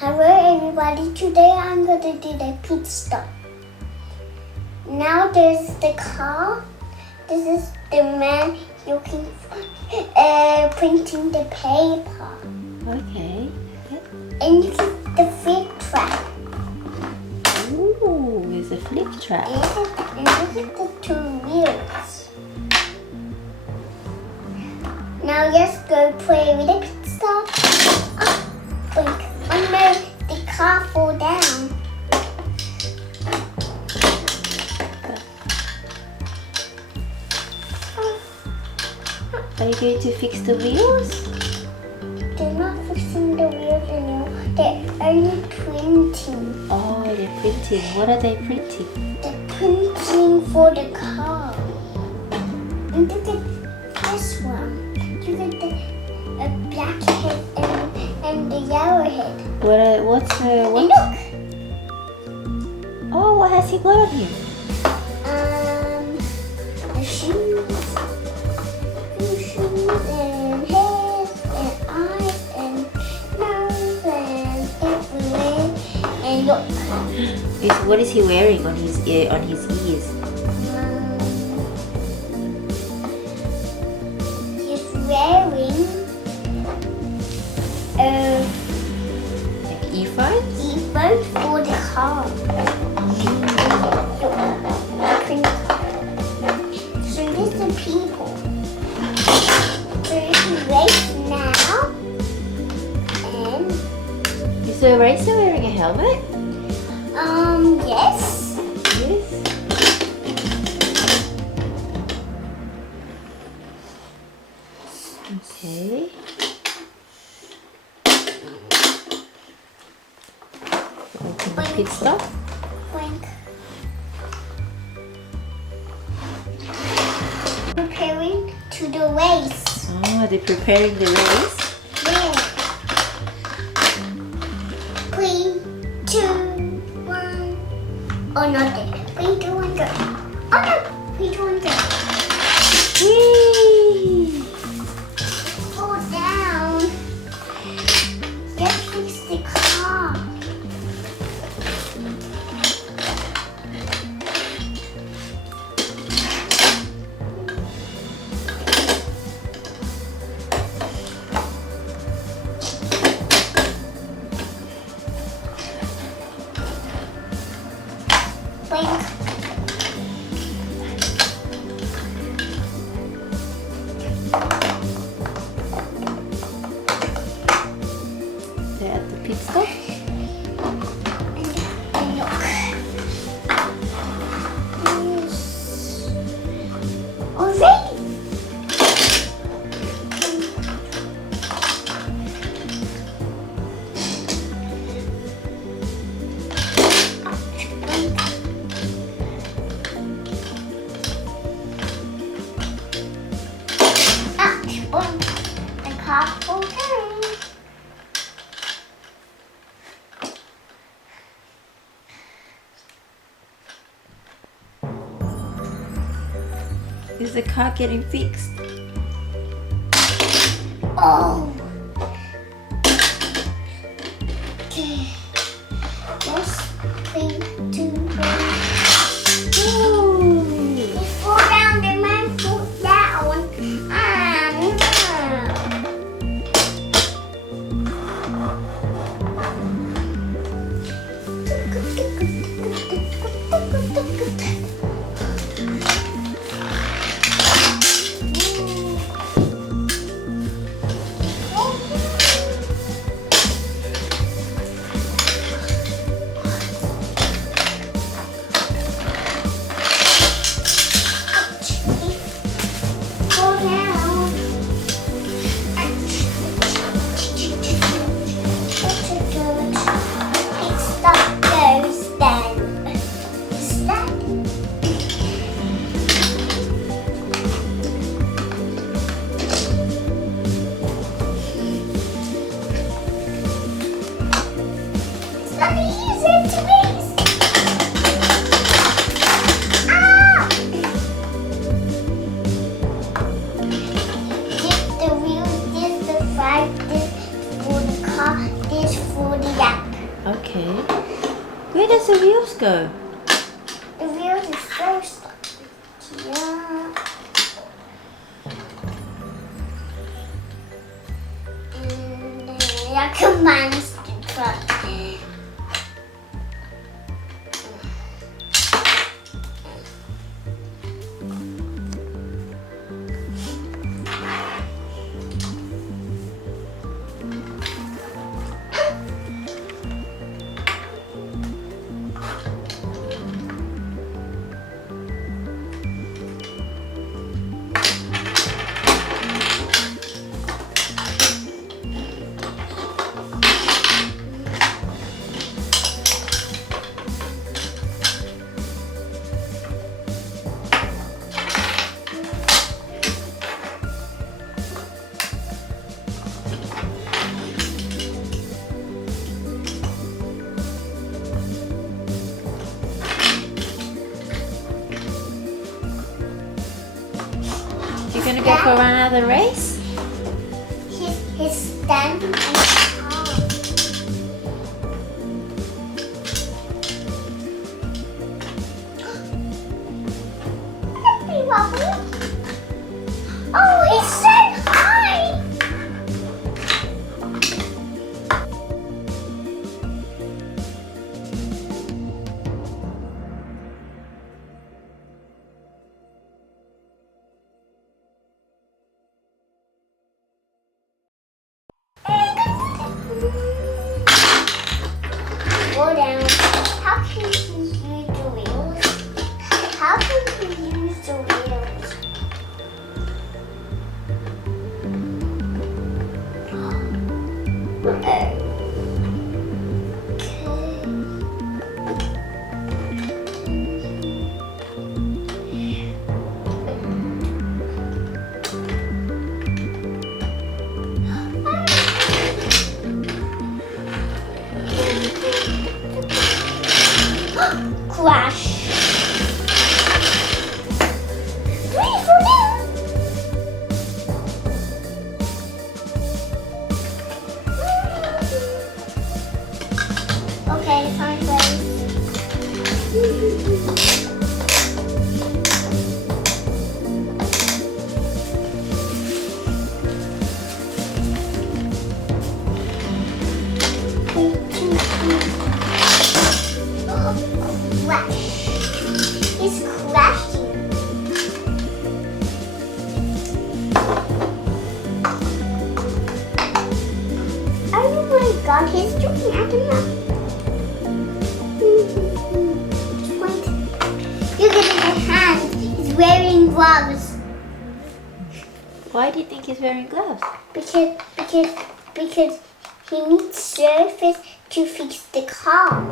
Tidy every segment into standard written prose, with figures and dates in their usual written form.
Hello everybody, today I'm going to do the pit stop. Now there's the car. This is the man looking printing the paper. Okay. And this is the flip track. Ooh, there's a flip track. And this is the two wheels. Now let's go play with the pit stop. Oh, blink. Oh no, the car fall down. Are you going to fix the wheels? They're not fixing the wheels anymore. They're only printing. Oh, they're printing. What are they printing? They're printing for the car. And look at this one. Look at the black head and the yellow head. What's And look. Oh, what has he got on him? The shoes. And heads and eyes and nose and everywhere. And look. What is he wearing on his ears? He's wearing Like earphones? earphones for the car. So this is people. So you can race now. And Is the racer wearing a helmet? yes. Yes. Okay. Open the pit stop. Blink. Preparing to the race. Oh, they're preparing the race. Yeah. 3, 2, 1. Oh, not there. 3, 2, 1, go. Oh no! 3, 2, 1, go. Whee! Fall down. Let's fix the car. Blink. They're at the pit stop. And look. Yes. Already. The car will turn. Is the car getting fixed? Oh. Okay. Yes. 3, 2, 1. Ooh. It fall down. The man fall down. Fall down. It stop goes then. Stop. It's not easy to race. Ah! This the wheel, this the front, this for the car, this for the lap. Okay. Where does the wheels go? The wheels is first. Yeah. And that commands the truck. You gonna go for another race? He's standing in the car. Happy Wobbly. Oh, he's so high. Go down. How can he use the wheels? How can he use the wheels? Crash. Wait for me. Okay, fine, guys. Crash. He's crashing. Oh my god, he's looking at him. Wait. Look at his hands. He's wearing gloves. Why do you think he's wearing gloves? Because he needs surface to fix the car.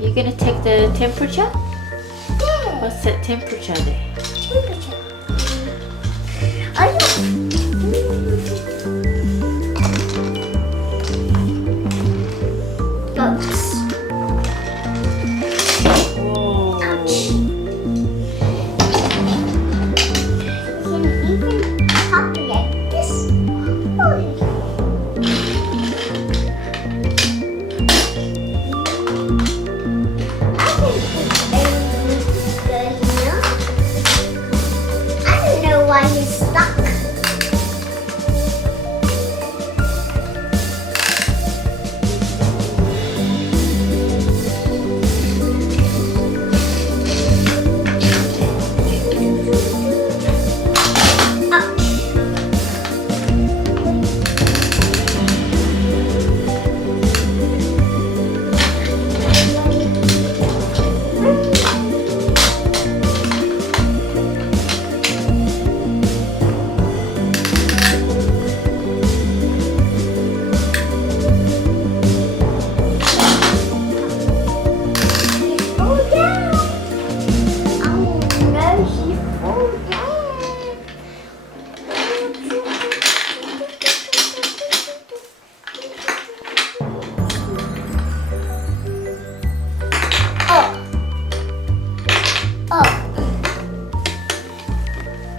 You're gonna take the temperature? Yeah. What's that temperature there? Temperature. Oh, yeah. Oops. Whoa. Ouch. You can even pop it like this. Oh. I can put everything good here. I don't know why he's stuck.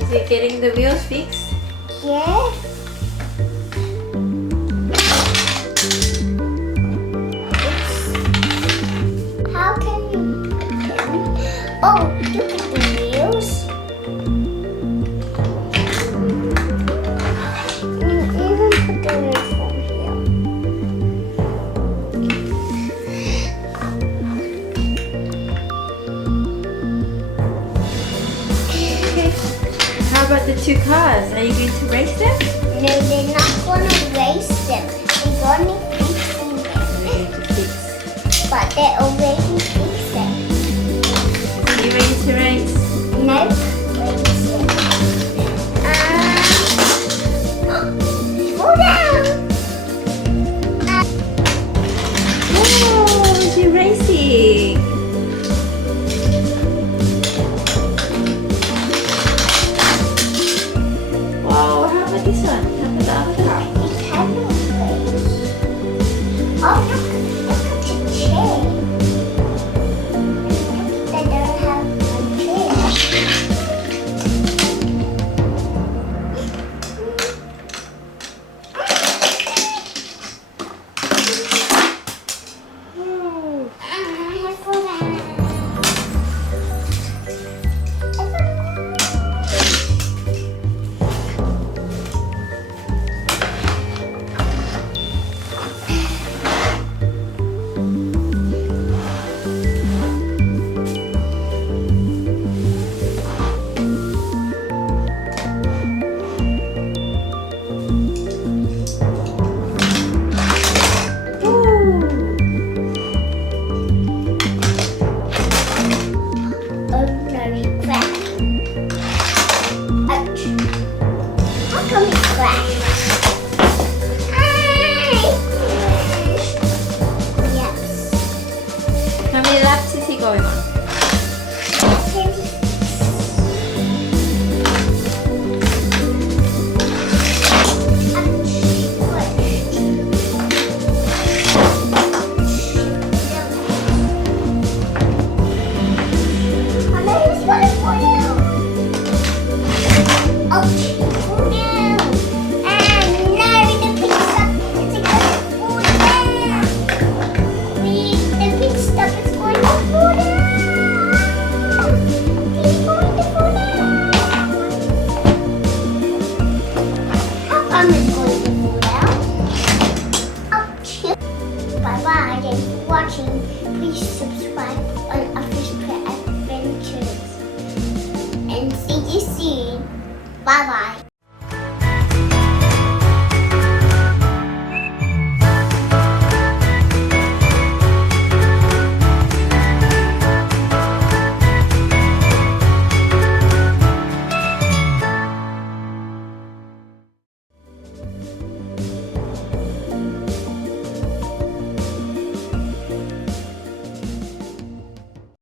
Is it getting the wheels fixed? Yeah. about this one? How about the avatar? It's candle place. Oh, look at the chair. They don't have a chair. How many laps is he going on? Bye-bye, thanks for watching. Please subscribe on Official Adventures. And see you soon. Bye-bye.